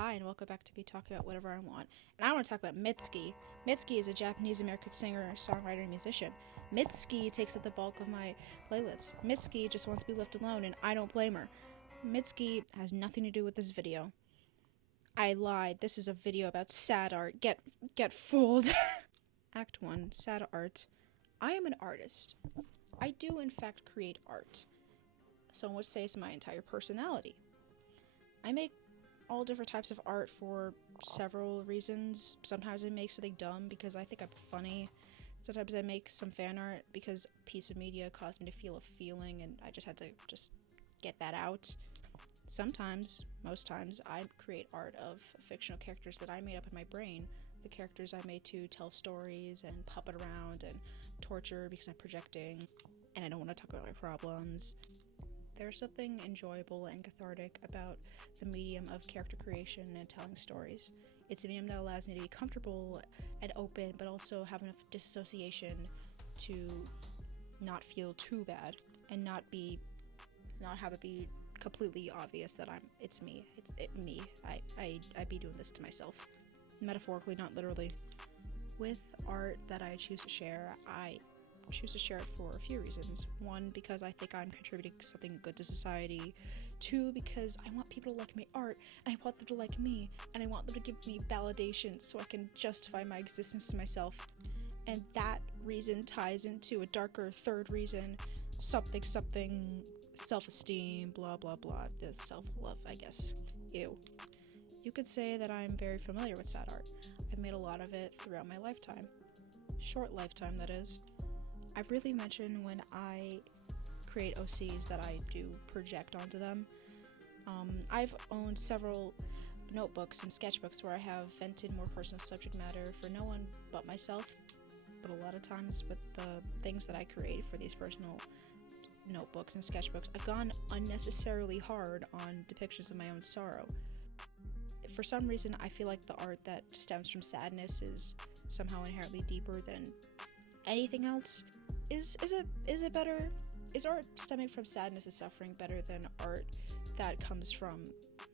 Hi, and welcome back to me talking about whatever I want. And I want to talk about Mitski. Mitski is a Japanese American singer, songwriter, and musician. Mitski takes up the bulk of my playlists. Mitski just wants to be left alone, and I don't blame her. Mitski has nothing to do with this video. I lied. This is a video about sad art. Get fooled. Act 1, Sad Art. I am an artist. I do, in fact, create art. Someone would say it's my entire personality. I make all different types of art for several reasons. Sometimes I make something dumb because I think I'm funny. Sometimes I make some fan art because a piece of media caused me to feel a feeling and I just had to get that out. Sometimes, most times, I create art of fictional characters that I made up in my brain. The characters I made to tell stories and puppet around and torture because I'm projecting and I don't want to talk about my problems. There's something enjoyable and cathartic about the medium of character creation and telling stories. It's a medium that allows me to be comfortable and open, but also have enough disassociation to not feel too bad and not have it be completely obvious that it's me. It's me. I be doing this to myself. Metaphorically, not literally. With art that I choose to share, I choose to share it for a few reasons. One, because I think I'm contributing something good to society. Two, because I want people to like my art, and I want them to like me, and I want them to give me validation so I can justify my existence to myself. And that reason ties into a darker third reason, something, self-esteem, blah, blah, blah, the self-love, I guess. Ew. You could say that I'm very familiar with sad art. I've made a lot of it throughout my lifetime. Short lifetime, that is. I've really mentioned when I create OCs that I do project onto them. I've owned several notebooks and sketchbooks where I have vented more personal subject matter for no one but myself. But a lot of times with the things that I create for these personal notebooks and sketchbooks, I've gone unnecessarily hard on depictions of my own sorrow. For some reason, I feel like the art that stems from sadness is somehow inherently deeper than anything else. Is art stemming from sadness and suffering better than art that comes from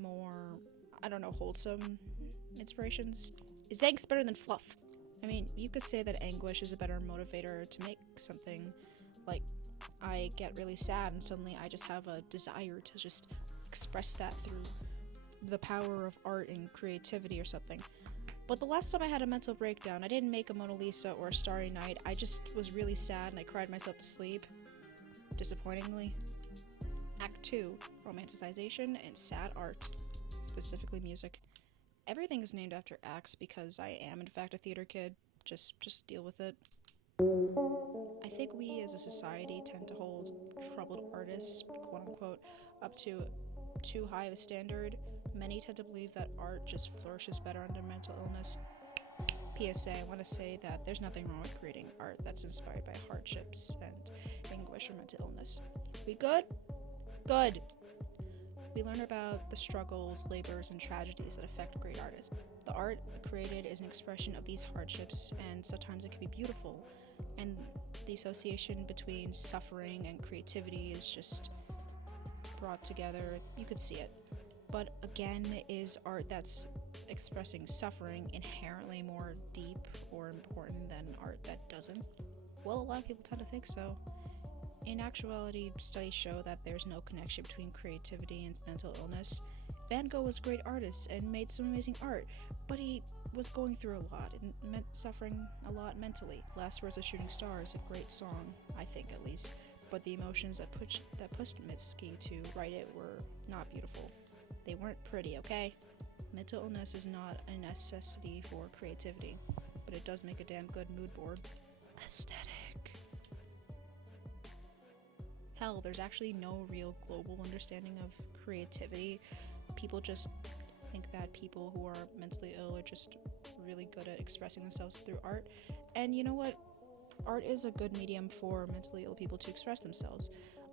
more, I don't know, wholesome inspirations? Is angst better than fluff? I mean, you could say that anguish is a better motivator to make something. Like, I get really sad and suddenly I just have a desire to just express that through the power of art and creativity or something. But the last time I had a mental breakdown, I didn't make a Mona Lisa or a Starry Night. I just was really sad and I cried myself to sleep. Disappointingly. Act 2, romanticization and sad art, specifically music. Everything is named after acts because I am in fact a theater kid. Just deal with it. I think we as a society tend to hold troubled artists, quote unquote, up to too high of a standard. Many tend to believe that art just flourishes better under mental illness. PSA, I want to say that there's nothing wrong with creating art that's inspired by hardships and anguish or mental illness. We good? Good. We learn about the struggles, labors, and tragedies that affect great artists. The art created is an expression of these hardships, and sometimes it can be beautiful. And the association between suffering and creativity is just brought together. You could see it. But again, is art that's expressing suffering inherently more deep or important than art that doesn't? Well, a lot of people tend to think so. In actuality, studies show that there's no connection between creativity and mental illness. Van Gogh was a great artist and made some amazing art, but he was going through a lot and suffering a lot mentally. Last Words of Shooting Star is a great song, I think at least, but the emotions that pushed Mitski to write it were not beautiful. They weren't pretty, okay? Mental illness is not a necessity for creativity, but it does make a damn good mood board. Aesthetic. Hell, there's actually no real global understanding of creativity. People just think that people who are mentally ill are just really good at expressing themselves through art. And you know what? Art is a good medium for mentally ill people to express themselves.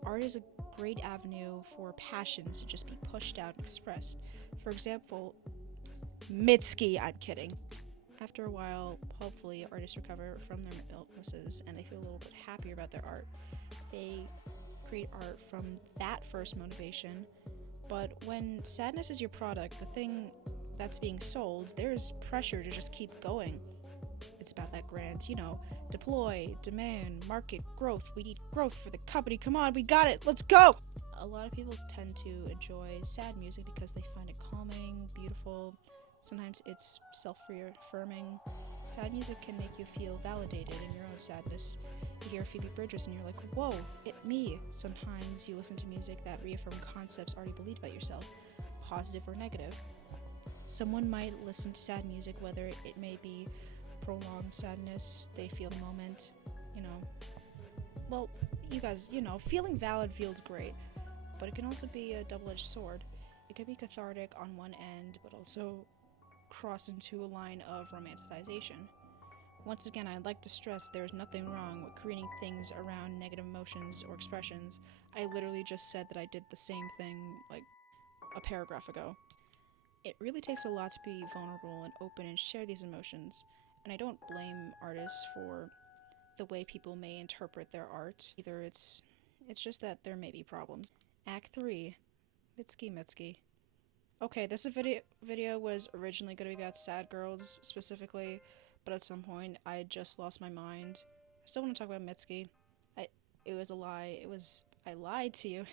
Art is a great avenue for passions to just be pushed out and expressed. For example, Mitski, I'm kidding. After a while, hopefully, artists recover from their illnesses and they feel a little bit happier about their art. They create art from that first motivation, but when sadness is your product, the thing that's being sold, there's pressure to just keep going. It's about that grand, deploy, demand, market, growth. We need growth for the company. Come on, we got it. Let's go. A lot of people tend to enjoy sad music because they find it calming, beautiful. Sometimes it's self-reaffirming. Sad music can make you feel validated in your own sadness. You hear Phoebe Bridgers and you're like, whoa, me. Sometimes you listen to music that reaffirm concepts already believed about yourself, positive or negative. Someone might listen to sad music, whether it may be prolonged sadness, they feel the moment, Well, you guys, feeling valid feels great, but it can also be a double-edged sword. It could be cathartic on one end, but also cross into a line of romanticization. Once again, I'd like to stress there's nothing wrong with creating things around negative emotions or expressions. I literally just said that I did the same thing, like, a paragraph ago. It really takes a lot to be vulnerable and open and share these emotions, and I don't blame artists for the way people may interpret their art. Either it's just that there may be problems. Act 3. Mitski. Okay, this video was originally going to be about sad girls specifically, but at some point I just lost my mind. I still want to talk about Mitski. It was a lie. I lied to you.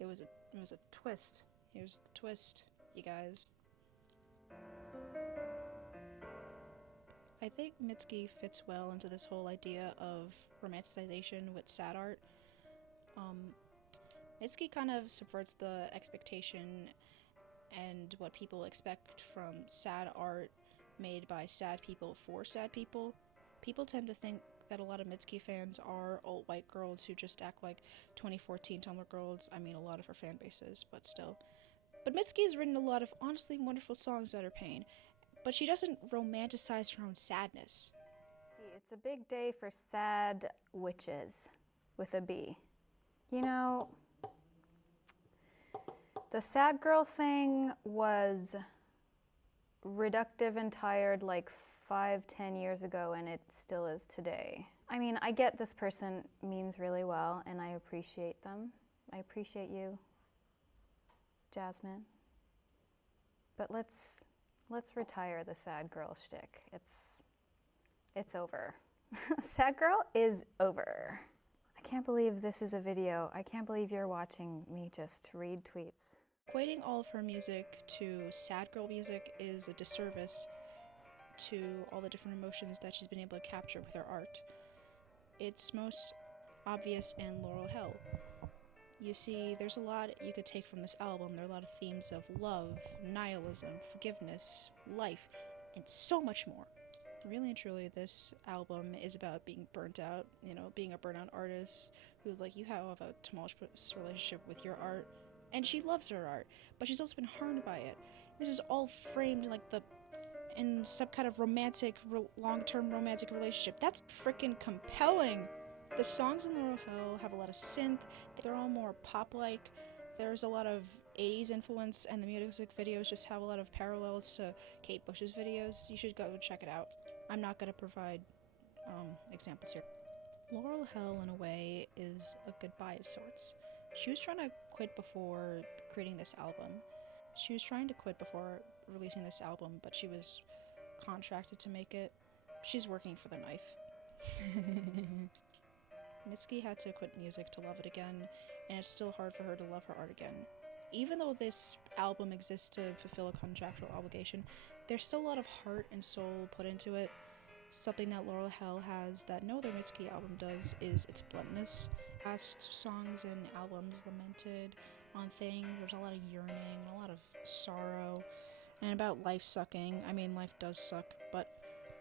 It was a twist. Here's the twist, you guys. I think Mitski fits well into this whole idea of romanticization with sad art. Mitski kind of subverts the expectation and what people expect from sad art made by sad people for sad people. People tend to think that a lot of Mitski fans are alt-white girls who just act like 2014 Tumblr girls. I mean, a lot of her fan bases, but still. But Mitski has written a lot of honestly wonderful songs about her pain, but she doesn't romanticize her own sadness. It's a big day for sad witches, with a B. The sad girl thing was reductive and tired like 5-10 years ago, and it still is today. I mean, I get this person means really well, and I appreciate them. I appreciate you, Jasmine. But let's retire the sad girl shtick. It's over. Sad girl is over. I can't believe this is a video. I can't believe you're watching me just read tweets. Equating all of her music to sad girl music is a disservice to all the different emotions that she's been able to capture with her art. It's most obvious in Laurel Hell. You see, there's a lot you could take from this album. There are a lot of themes of love, nihilism, forgiveness, life, and so much more. Really and truly, this album is about being burnt out, being a burnout artist who, you have a tumultuous relationship with your art. And she loves her art, but she's also been harmed by it. This is all framed in some kind of long-term romantic relationship. That's freaking compelling. The songs in Laurel Hell have a lot of synth. They're all more pop-like. There's a lot of 80s influence, and the music videos just have a lot of parallels to Kate Bush's videos. You should go check it out. I'm not going to provide examples here. Laurel Hell, in a way, is a goodbye of sorts. She was trying to quit before creating this album. She was trying to quit before releasing this album, but she was contracted to make it. She's working for the knife. Mitski had to quit music to love it again, and it's still hard for her to love her art again. Even though this album exists to fulfill a contractual obligation, there's still a lot of heart and soul put into it. Something that Laurel Hell has that no other Mitski album does is its bluntness. Past songs and albums lamented on things. There's a lot of yearning, a lot of sorrow, and about life sucking. I mean, life does suck, but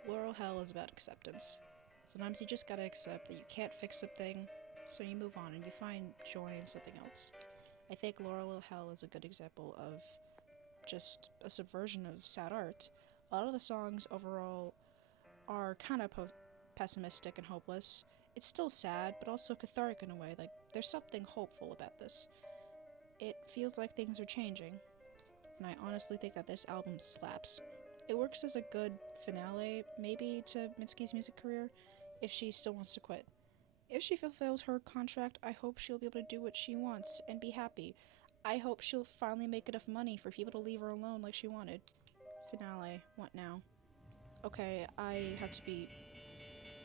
Laurel Hell is about acceptance. Sometimes you just gotta accept that you can't fix something, so you move on and you find joy in something else. I think Laurel Hell is a good example of just a subversion of sad art. A lot of the songs overall are kind of pessimistic and hopeless. It's still sad, but also cathartic in a way. There's something hopeful about this. It feels like things are changing, and I honestly think that this album slaps. It works as a good finale, maybe, to Mitski's music career, if she still wants to quit. If she fulfills her contract, I hope she'll be able to do what she wants and be happy. I hope she'll finally make enough money for people to leave her alone like she wanted. Finale. What now? Okay, I have to be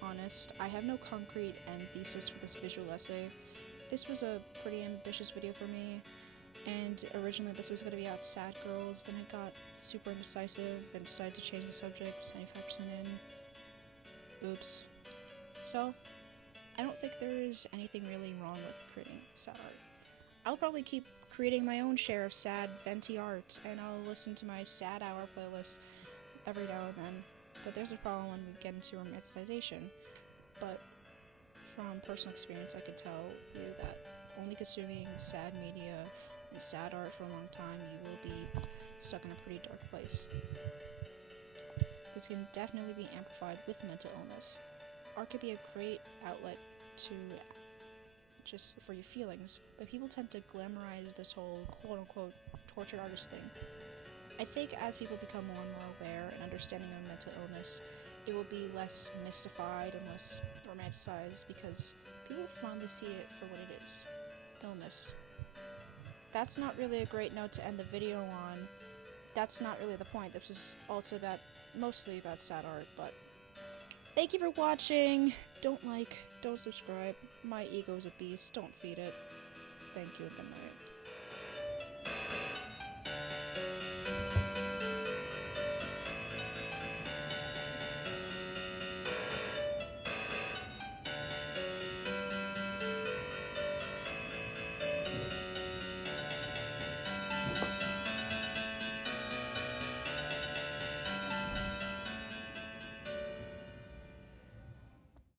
honest. I have no concrete end thesis for this visual essay. This was a pretty ambitious video for me, and originally this was going to be about sad girls, then it got super indecisive and decided to change the subject 75% in. Oops. So, I don't think there is anything really wrong with creating sad art. I'll probably keep creating my own share of sad, venti art, and I'll listen to my sad hour playlist every now and then. But there's a problem when we get into romanticization. But from personal experience, I can tell you that only consuming sad media and sad art for a long time, you will be stuck in a pretty dark place. This can definitely be amplified with mental illness. Art can be a great outlet to just for your feelings, but people tend to glamorize this whole quote-unquote tortured artist thing. I think as people become more and more aware and understanding of mental illness, it will be less mystified and less romanticized because people finally see it for what it is. Illness. That's not really a great note to end the video on. That's not really the point. This is also mostly about sad art, but thank you for watching. Don't like, don't subscribe. My ego is a beast. Don't feed it. Thank you and good night.